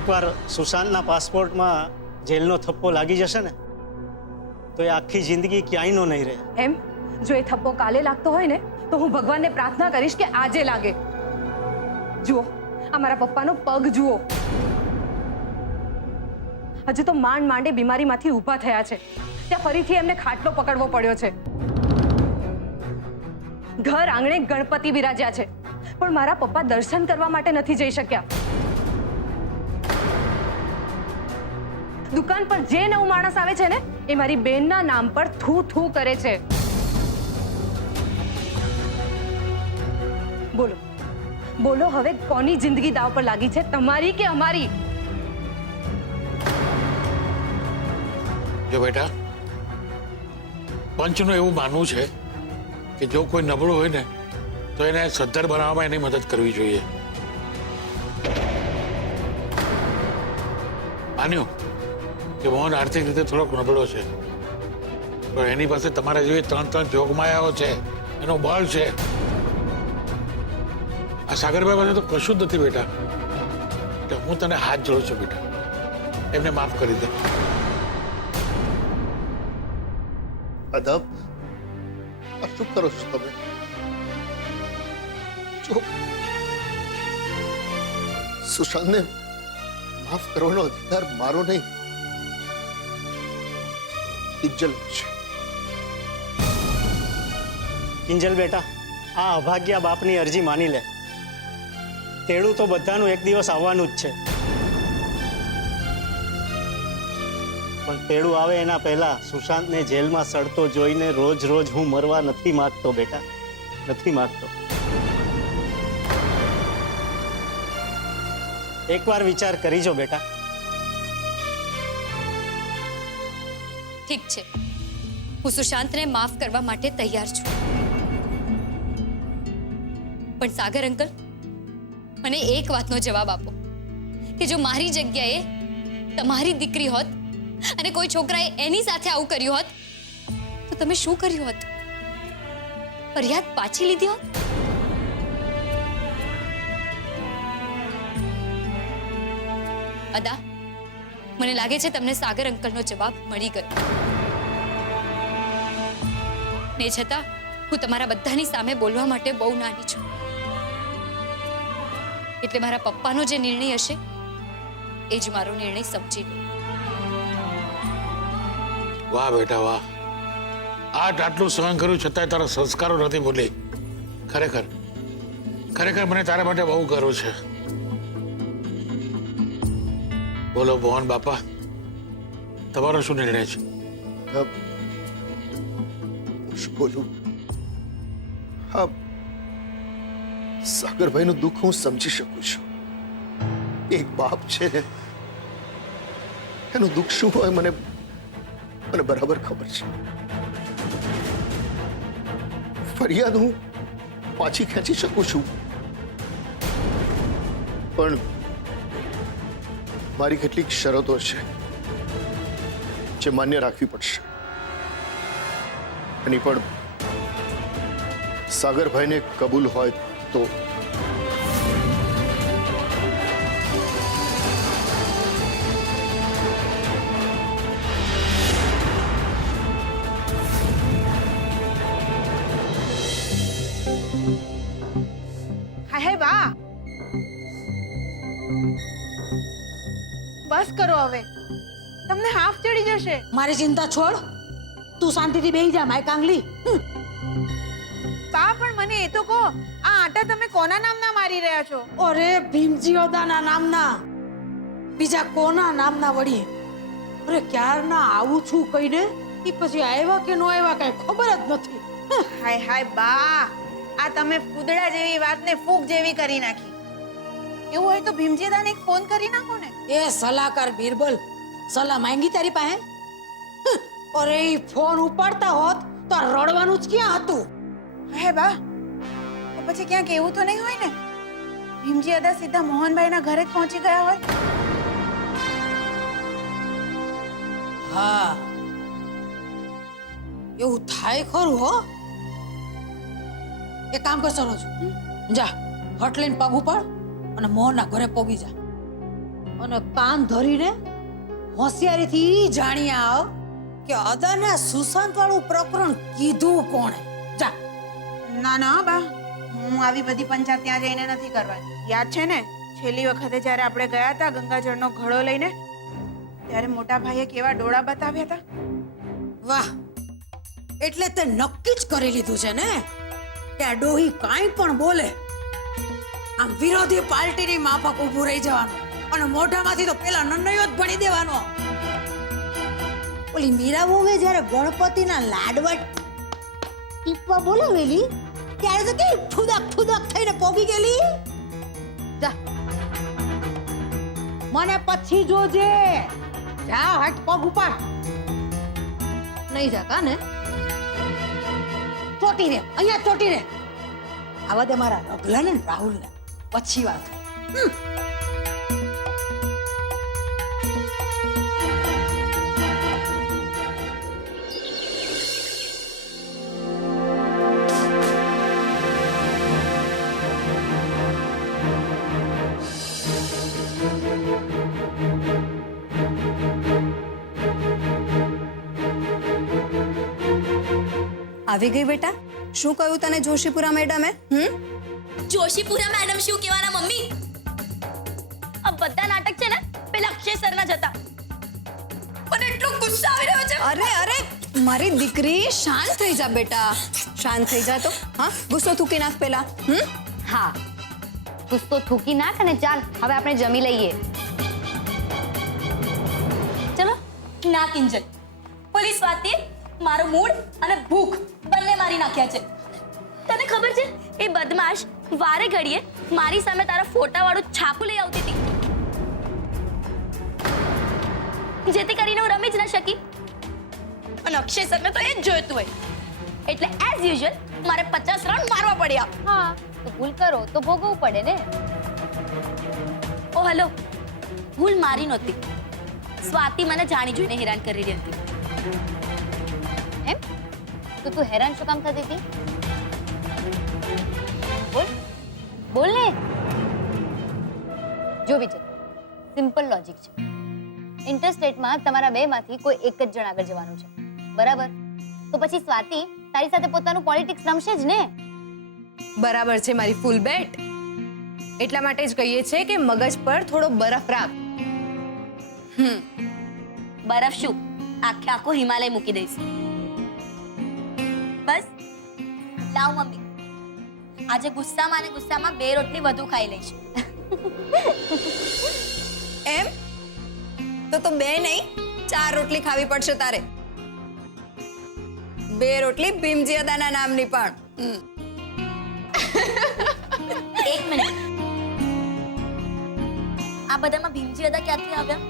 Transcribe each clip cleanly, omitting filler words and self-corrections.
એકવાર સુશાંતના પાસપોર્ટમાં જેલનો થપ્પો લાગી જશે ને તો એ આખી જિંદગી ક્યાંયનો નહીં રહે. એમ જો એ થપ્પો કાલે લાગતો હોય ને તો હું ભગવાનને પ્રાર્થના કરીશ કે આજે લાગે. જુઓ આ મારા પપ્પાનો પગ જુઓ, હજુ તો માંડે બીમારીમાંથી ઊભા થયા છે, ત્યાં ફરીથી એમને ખાટલો પકડવો પડ્યો છે. ઘર આંગણે ગણપતિ બિરાજ્યા છે પણ મારા પપ્પા દર્શન કરવા માટે નથી જઈ શક્યા. દુકાન પર જે નવું માણસ આવે છે ને એ મારી બેનના નામ પર થૂ થૂ કરે છે. બોલો બોલો હવે કોની જિંદગી દાવ પર લાગી છે, તમારી કે અમારી? જો બેટા, પંચનું એવું માનવું છે કે જો કોઈ નબળું હોય ને તો એને સદ્ધર બનાવવામાં એની મદદ કરવી જોઈએ. માન્યું કે મોહન આર્થિક રીતે થોડોક નબળો છે પણ એની પાસે તમારા જેવી 3 જોગમાયાઓ છે, એનો બળ છે. આ સાગરભાઈ પાસે તો કશું જ નથી બેટા. એટલે હું તને હાથ જોડું છું બેટા, એમને માફ કરી દે. અદબ, આ શું કરો છો તમે? જો સુશાંતને માફ કરવાનો અધિકાર મારો નહીં, કિંજલ છે. કિંજલ બેટા, આ અભાગ્યા બાપની અરજી માની લે. તેડું તો બધાનું એક દિવસ આવવાનું જ છે, પણ તેડું આવે એના પહેલા સુશાંતને જેલમાં સડતો જોઈને રોજ રોજ હું મરવા નથી માંગતો બેટા, નથી માંગતો. એકવાર વિચાર કરીજો બેટા. ઠીક છે, હું સુશાંતને માફ કરવા માટે તૈયાર છું, પણ સાગર અંકલ મને એક વાતનો જવાબ આપો કે જો મારી જગ્યાએ તમારી દીકરી હોત અને કોઈ છોકરાએ એની સાથે આવું કર્યું હોત તો તમે શું કર્યું હોત? ફરિયાદ પાછી લીધી હોત? અદા, મને લાગે છે તમને સાગર અંકલનો જવાબ મળી ગયો. ને છતાં હું તમારા બધાની સામે બોલવા માટે બહુ નાની છું, એટલે મારા પપ્પાનો જે નિર્ણય હશે એ જ મારો નિર્ણય સમજી લો. વાહ બેટા વાહ, આટલું સહન કર્યું છતાંય તારા સંસ્કારો નથી ભૂલી. ખરેખર ખરેખર મને તારા માટે બહુ ગર્વ છે. બોલો મોહન બાપા, તમારો શું નિર્ણય છે? શું બોલું? હા, સાગરભાઈનું દુઃખ હું સમજી શકું છું. એક બાપ છે ને, એનું દુઃખ શું હોય મને બરાબર ખબર છે. ફરિયાદ હું પાછી ખેંચી શકું છું પણ મારી કેટલીક શરતો છે જે માન્ય રાખવી પડશે. એની પણ સાગરભાઈને કબૂલ હોય તો. હાય બા, બસ કરો હવે, તમને હાફ ચડી જશે. મારી ચિંતા છોડ, તું શાંતિથી બેહી જા માય કાંગલી. બા પણ મને એ તો કહો, આ આટા તમે કોના નામના મારી રહ્યા છો? અરે ભીમજી ઓદાના નામના, બીજા કોના નામના વળી? અરે ક્યારના આવું છું કહીને ઈ પછી આવ્યા કે નો આવ્યા કઈ ખબર જ નથી. હાય હાય બા, આ તમે ફૂદડા જેવી વાતને ફૂગ જેવી કરી નાખી. એવું હોય તો ભીમજી દાને એક ફોન કરી નાખો ને. એ સલાહકાર બીરબલ, સલાહ માંગી તારી પાસે? અરે ઈ ફોન ઉપાડતા હોત તો રડવાનું જ ક્યાં હતું? હે બા, તો પછી ક્યાંક એવું તો નહીં હોય ને ભીમજી અદા સીધા મોહનભાઈના ઘરે જ પહોંચી ગયા હોય? હા, એવું થાય ખરું હો. એક કામ કર સરોજ, જા હટ લઈને પગ ઉપાડ અને મોહનના ઘરે પોગી જા. અને કાન ધરીને હોશિયારીથી જાણી આવ કે અદાના સુશાંત વાળું પ્રકરણ કીધું કોણે. જા. ના ના બા, હું આવી બધી પંચાયત ત્યાં જઈને નથી કરવાની. યાદ છે ને છેલ્લી વખતે જ્યારે આપણે ગયા હતા ગંગાજળનો ઘડો લઈને, ત્યારે મોટા ભાઈએ કેવા ડોળા બતાવ્યા હતા. વાહ, એટલે તે નક્કી જ કરી લીધું છે ને કે આ ડોહી કાંઈ પણ બોલે આમ વિરોધી પાર્ટીની માફક ઊભું રહી જવાનું અને મોઢામાંથી તો પેલા નન્નયો જ ભણી દેવાનો. ઓલી મીરા વહુએ જ્યારે ગણપતિના લાડવા ટીપવા બોલાવેલી ત્યારે તો કેવી ઠુદક ઠુદક થઈને પોગી ગયેલી. જા, મને પછી જોજે. જા, હટ, પગ ઉપાડ. નહીં જાતા ને ચોટી રે, અહીંયા ચોટી રે. આવા દે મારા રઘલાને ને રાહુલને, પછી વાત. આવી ગઈ બેટા. શું કહ્યું તને જોશીપુરા મેડમે? જોશીપુરા મેડમ શું કહેવાના મમ્મી? આ બધા નાટક છે ને પેલા અક્ષય સરના જ હતા. મને એટલો ગુસ્સો આવી રહ્યો છે. અરે અરે મારી દીકરી, શાંત થઈ જા બેટા, શાંત થઈ જા. તો હા, ગુસ્સો થૂકી નાખ પેલા. હા, ગુસ્સો થૂકી નાખ અને ચાલ હવે આપણે જમી લઈએ. ચલો. ના કિંજલ, પોલીસ વાતી મારો મૂડ અને ભૂખ બંને મારી નાખ્યા છે. તને ખબર છે એ બદમાશ વારે ઘડીએ મારી સામે તારા ફોટા વાળું છાપું લઈ આવતી હતી, જેથી કરીને હું રમી જ ન શકી. અને અક્ષય સરને તો એ જ જોઈતું હોય, એટલે એઝ યુઝ્યુઅલ મારે 50 રાઉન્ડ મારવા પડ્યા. હા, તો ભૂલ કરો તો ભોગવવું પડે ને. ઓ હલો, ભૂલ મારી નહોતી. સ્વાતિ મને જાણી જોઈને હેરાન કરી રહી હતી. એમ? તો તું હેરાન શું કામ થતી હતી? બોલ બોલ ને. જો વિજય, સિમ્પલ લોજિક છે. ઇન્ટરસ્ટેટમાં તમારા બેમાંથી કોઈ એક જ જણ આગળ જવાનું છે, બરાબર? તો પછી સ્વાતિ તારી સાથે પોતાનું પોલિટિક્સ રમશે જ ને. બરાબર છે મારી ફૂલ બેટ. એટલા માટે જ કહીએ છે કે મગજ પર થોડો બરફ રાખ. બરફ શું, આખે આખો હિમાલય મૂકી દઈશ. બસ લાવ મમ્મી, આજે ગુસ્સામાં ને ગુસ્સામાં 2 રોટલી વધુ ખાઈ લઈશ. એમ? તો 2 નહીં 4 રોટલી ખાવી પડશે તારે. 2 રોટલી ભીમજી અદાના નામની પણ. એક મિનિટ, આ બધામાં ભીમજી અદા ક્યાંથી આવ્યા?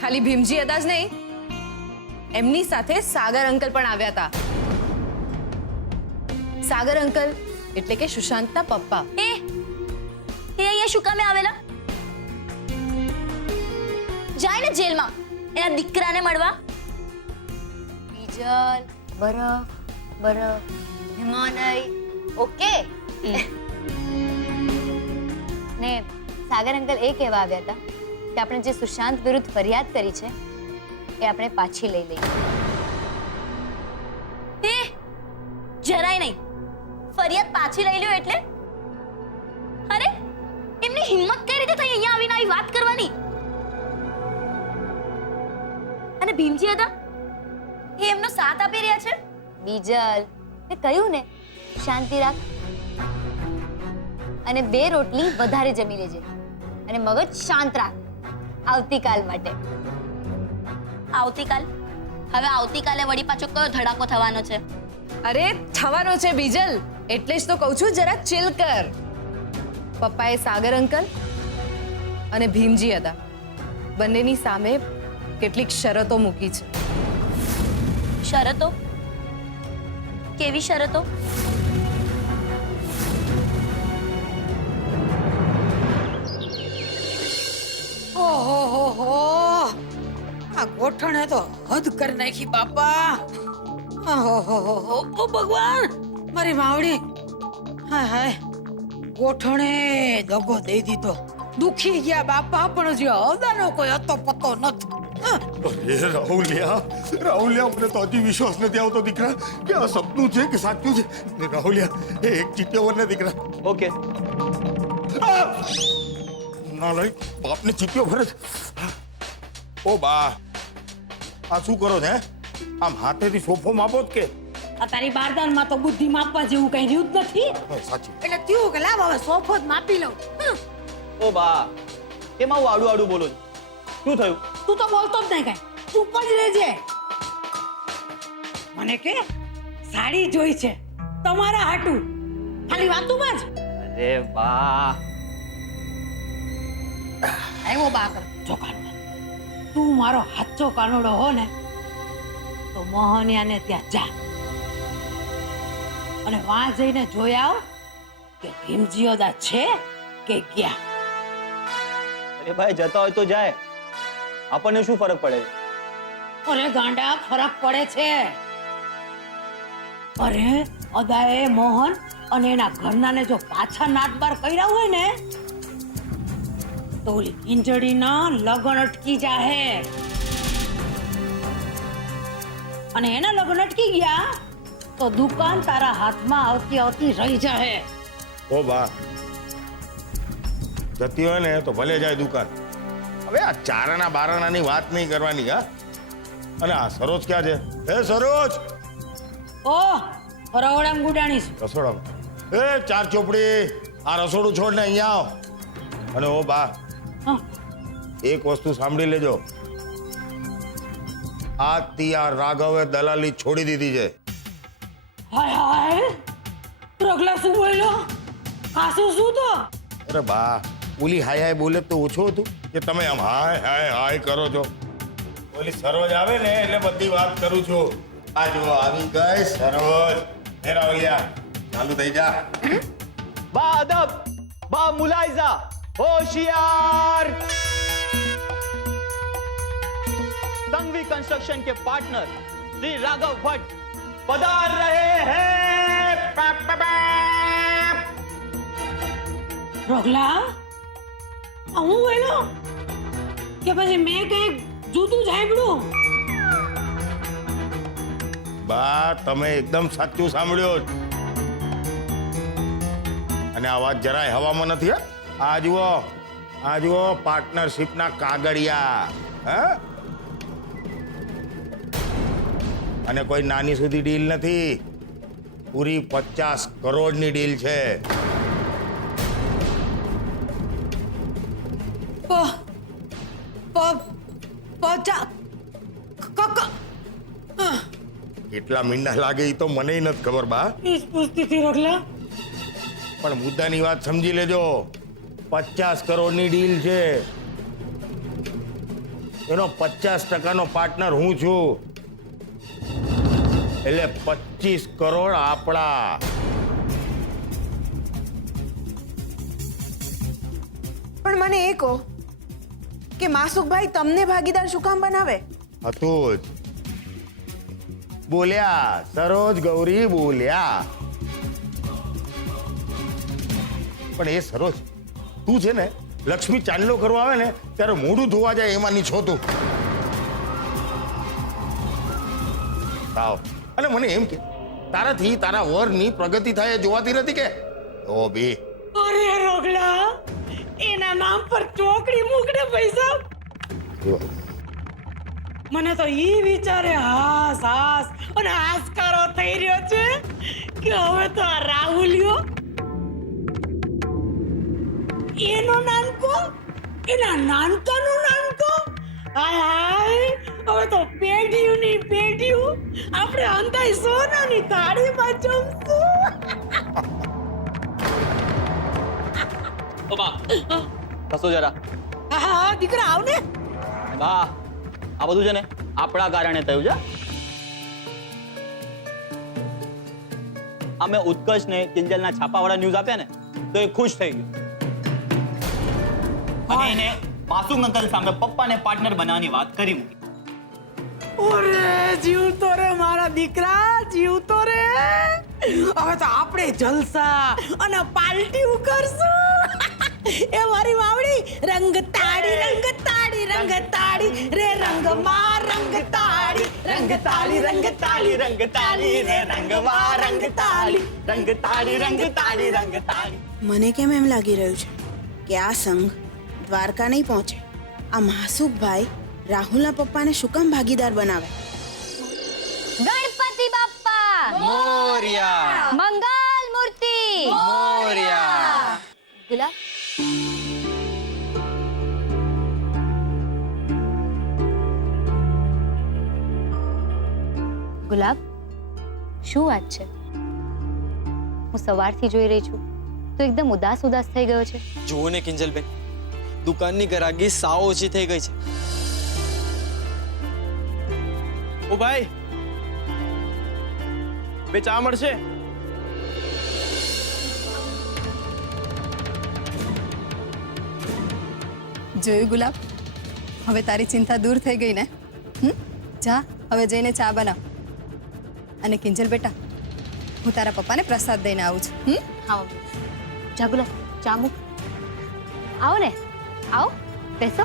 ખાલી ભીમજી અદા જ નહીં, એમની સાથે સાગર અંકલ પણ આવ્યા હતા. સાગર અંકલ એટલે કે સુશાંતના પપ્પા. એ અહીંયા શું કામે આવેલા? જાય ને જેલમાં એના દીકરાને મળવા. બીજલ, બરફ બરફ, હિમાલય. ઓકે. ને સાગર અંકલ એ કહેવા આવ્યા હતા કે આપણે જે સુશાંત વિરુદ્ધ ફરિયાદ કરી છે એ આપણે પાછી લઈ લઈએ. એ જરાય નહીં. ફરિયાદ પાછી લઈ લ્યો એટલે? અરે એમની હિંમત કઈ રીતે થઈ અહીંયા આવીને આવી વાત કરવાની? અને ભીમજી હતા એ એમનો સાથ આપી રહ્યા છે. બીજલ, મેં કહ્યું ને શાંતિ રાખ અને 2 રોટલી વધારે જમી લેજે અને મગજ શાંત રાખ આવતીકાલ માટે. આવતીકાલ? હવે આવતીકાલે વળી પાછો કયો ધડાકો થવાનો છે? અરે થવાનો છે બીજલ, એટલે જ તો કહું છું જરા ચિલ કર. પપ્પાએ સાગર અંકલ અને ભીમજી અદા બંનેની સામે કેટલીક શરતો મૂકી છે. શરતો? કેવી શરતો? ઓહો, આ ગોઠણે તો હદ કરી નાખી બાપા. ઓહો, ઓ ભગવાન, મારી માવડી. હાય હાય, ગોઠણે દગો દઈ દીધો. દુખી ગયા બાપા, પણ જે હવદાનો કોઈ હતો પતો નથી. અરે રાહુલિયા મને તો હજી વિશ્વાસ નથી આવતો દીકરા કે આ સપનું છે કે સાચું છે. ને રાહુલિયા એ એક ચીટિયો વર ને દીકરા. ઓકે ના લઈ બાપને ચીટિયો ભરે છે. ઓ બા આ શું કરો છો હે? આમ હાથેથી સોફો માપો જ કે? આ તારી બારદાનમાં તો બુદ્ધિ માપવા જેવું કઈ રહ્યું જ નથી. સાચી. એટલે થયું કે લાવ હવે સોફો જ માપી લઉં. ઓ બા કેમ આવું આડું આડું બોલો છો? શું થયું? તું તો બોલતો જ નહીં કઈ, ચૂપ જ રહેજે. મને કે સાડી જોઈ છે તમારા હાટુ, ખાલી વાતુમાં જ. અરે બા આવ્યો બાકર ચોકાનો. તું મારો હાચો કાનોડો હો ને તો મોહનિયાને ત્યાં જા અને વાં જઈને જોઈ આવ કે ભીમજીઓદા છે કે ગયા. અરે ભાઈ જતા હોય તો જાય, આપણને શું ફરક પડે? અરે ગાંડા ફરક પડે છે. અરે અદાએ મોહન અને એના ઘરનાને જો પાછા નાટબાર કર્યા હોય ને તો ઓલી કિંજડીના લગન અટકી જાહે, અને એના લગન અટકી ગયા તો દુકાન તારા હાથમાં આવતી આવતી રહી જાહે. ઓ બા જતી હોય ને તો ભલે જાય દુકાન. હવે આ ચારણા બારણાની વાત નહીં કરવાની. હા અને આ સરોજ ક્યાં છે? એ સરોજ ઓ રવડામ ગુડાણી છે. રસોડામાં. એ ચાર ચોપડી આ રસોડું છોડ ને અહીંયા આવ. અને ઓ બા હા, એક વસ્તુ સાંભળી લેજો, આજથી આ રાઘવે દલાલી છોડી દીધી છે. હાય હાય રગલા શું બોલ્યો? ખાસું શું તો? અરે બા ઓલી હાય હાય બોલે તો ઓછું હતું કે તમે આમ હાય હાય હાય કરો છો? ઓલી સરોજ આવે ને એટલે બધી વાત કરું છું. આ જો આવી ગઈ સરોજ. હે રાવલિયા ચાલુ થઈ જા. બા અદબ, બા મુલાયઝા, होशियार। संघवी कंस्ट्रक्शन के पार्टनर श्री राघव भट्ट पधार रहे हैं। રોગલા હું બોલો કે પછી મેં કઈ જુદું સાંભળ્યું? બા તમે એકદમ સાચું સાંભળ્યું. અને આ વાત જરાય હવામાં નથી. આ જુઓ પાર્ટનરશિપના કાગળિયા. હા અને કોઈ નાની સુધી ડીલ નથી, પૂરી 50 કરોડની ડીલ છે. કેટલા મીંડા લાગે એ તો મને નથી ખબર બા, પણ મુદ્દાની વાત સમજી લેજો. 50 કરોડની ડીલ છે, એનો 50% પાર્ટનર હું છું, એટલે 25 કરોડ આપણા. પણ મને એ કહો કે માસુકભાઈ તમને ભાગીદાર શું કામ બનાવે? હતું જ બોલ્યા, સરોજ ગૌરી બોલ્યા. પણ એ સરોજ તું છે ને લક્ષ્મી ચાંદલો કરવા આવે ને ત્યારે મોઢું ધોવા જાય એમાંની છો તું. તાવ અને મને એમ કે તારાથી તારા વરની પ્રગતિ થાય એ જોવાતી નથી કે? ઓ બી અરે રોગલા, એના નામ પર ચોકડી મૂકને પૈસા. મને તો ઈ વિચારે હાસ હાસ અને હાસકારો થઈ રહ્યો છે કે હવે તો આ રાહુલિયો એનો નાનકો, એના નાનકાનો નાનકો, હાય હાય હવે તો પેઢીઓની પેઢીઓ આપણે અંધાઈ સોનાની થાળીમાં જમશું. બા બસો જરા. હા દીકરા આવ ને. બા આ બધું છે ને આપણા કારણે થયું છે. અમે ઉત્કર્ષ ને કિંજલના છાપાવાળા ન્યૂઝ આપ્યા ને તો એ ખુશ થઈ ગયો અને એને માસુમ અંકલ સામે પપ્પાને પાર્ટનર બનાવવાની વાત કરી મૂકી. ઓરે જીવતો રે મારા દીકરા, જીવતો રે. હવે તો આપણે જલસા અને પાર્ટી કરશું. એ મારી માવડી રંગ તાળી રે રંગમાં રંગ તાળી મને કેમ એમ લાગી રહ્યું છે કે આ સંઘ દ્વારકા નહીં પહોંચે. આ માસુકભાઈ રાહુલના પપ્પાને શું કામ ભાગીદાર બનાવે? ગણપતિ બાપ્પા મોરિયા મંગલ મૂર્તિ મોરિયા ગુલાબ ગુલાબ શું વાત છે? હું સવારથી જોઈ રહી છું તો એકદમ ઉદાસ થઈ ગયો છે. જુઓ ને કિંજલબેન, દુકાનની ગ્રાહકી સાવ ઓછી થઈ ગઈ છે. ઓ ભાઈ, બે ચા મળશે? જોયું ગુલાબ, હવે તારી ચિંતા દૂર થઈ ગઈ ને? જા હવે જઈને ચા બનાવ. અને કિંજલ બેટા, હું તારા પપ્પાને પ્રસાદ દઈને આવું છું. આવો જા ગુલાબ, ચા મૂક. આવો ને, આવો બેસો.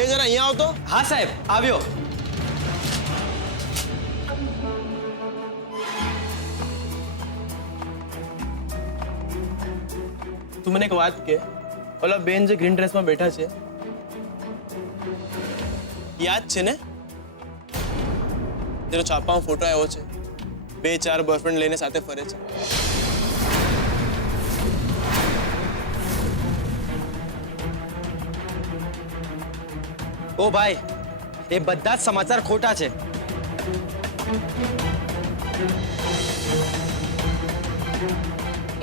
એ જરા અહીંયા આવતો. હા સાહેબ, આવ્યો. તું મને એક વાત કે, ઓલા બેન જે ગ્રીન ડ્રેસમાં બેઠા છે, યાદ છે ને જેનો છાપામાં ફોટો આવ્યો છે? 2-4 બોયફ્રેન્ડ લઈને સાથે ફરે છે. ઓ ભાઈ, એ બધા જ સમાચાર ખોટા છે.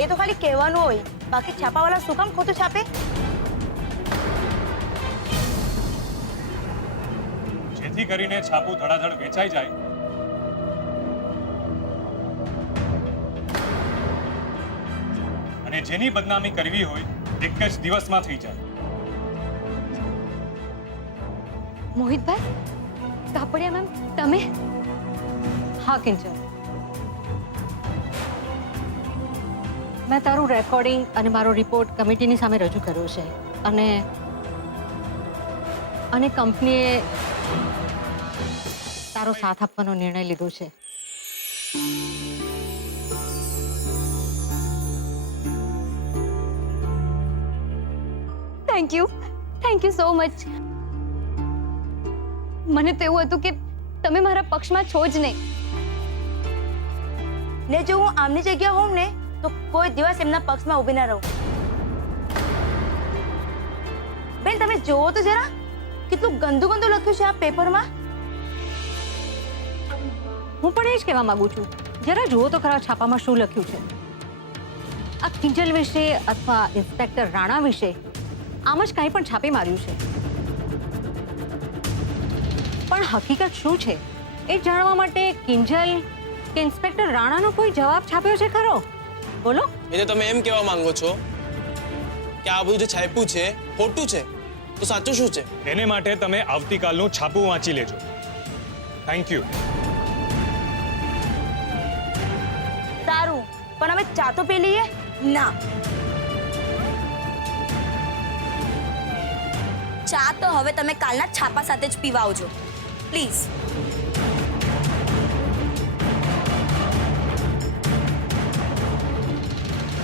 એ તો ખાલી કહેવાનું હોય, બાકી છાપાવાળા શું કામ ખોટું છાપે? જેથી કરીને છાપું ધડાધડ વેચાઈ જાય અને જેની બદનામી કરવી હોય એક જ દિવસમાં થઈ જાય. મોહિતભાઈ, કાપડિયા મેમ, તમે? હા કિંજલ, મેં તારું રેકોર્ડિંગ અને મારો રિપોર્ટ કમિટીની સામે રજૂ કર્યો છે અને કંપનીએ તારો સાથ આપવાનો નિર્ણય લીધો છે. Thank you so much. મને તો એવું હતું કે તમે મારા પક્ષમાં છો જ નહીં. ને જો હું આમની જગ્યા હોઉં ને તો કોઈ દિવસ એમના પક્ષમાં ઊભી ના રહું. બેન, તમે જોવો તો જરા કેટલું ગંદુ લખ્યું છે આ પેપરમાં. હું પણ એ જ કહેવા માંગુ છું, જરા જુઓ તો ખરા છાપામાં શું લખ્યું છે. આ કિંજલ વિશે અથવા ઇન્સ્પેક્ટર રાણા વિશે આમ જ કાંઈ પણ છાપી માર્યું છે. પણ હકીકત શું છે એ જાણવા માટે કિંજલ કે ઇન્સ્પેક્ટર રાણાનો કોઈ જવાબ છાપ્યો છે ખરો? બોલો. એટલે તમે એમ કહેવા માંગો છો કે આ બધું જે છાપ્યું છે ખોટું છે, તો સાચું શું છે? એને માટે તમે આવતીકાલનું છાપું વાંચી લેજો. Thank you. સારું, પણ હવે ચા તો પી લઈએ. ના, ચા તો હવે તમે કાલના છાપા સાથે જ પીવા આવજો પ્લીઝ.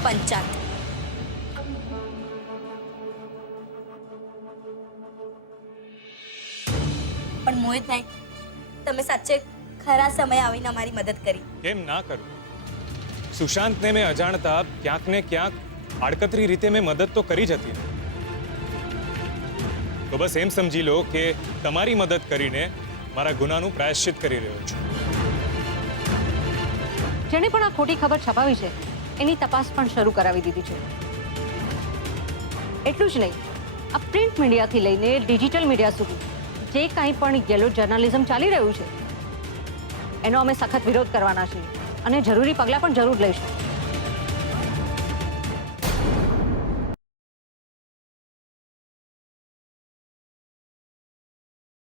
પંચાયત. પણ મોહિતભાઈ, તમે સાચે ખરા સમયે આવીને અમારી મદદ કરી. કેમ ના કરું? સુશાંતને મેં અજાણતા ક્યાંક ને ક્યાંક આડકતરી રીતે મેં મદદ તો કરી જ હતી. તો બસ એમ સમજી લો કે તમારી મદદ કરીને મારા ગુનાનું પ્રાયશ્ચિત કરી રહ્યો છું. જેણે પણ આ ખોટી ખબર છપાવી છે એની તપાસ પણ શરૂ કરાવી દીધી છે. એટલું જ નહીં, આ પ્રિન્ટ મીડિયાથી લઈને ડિજિટલ મીડિયા સુધી જે કાંઈ પણ યેલો જર્નલિઝમ ચાલી રહ્યું છે એનો અમે સખત વિરોધ કરવાના છીએ અને જરૂરી પગલાં પણ જરૂર લઈશું.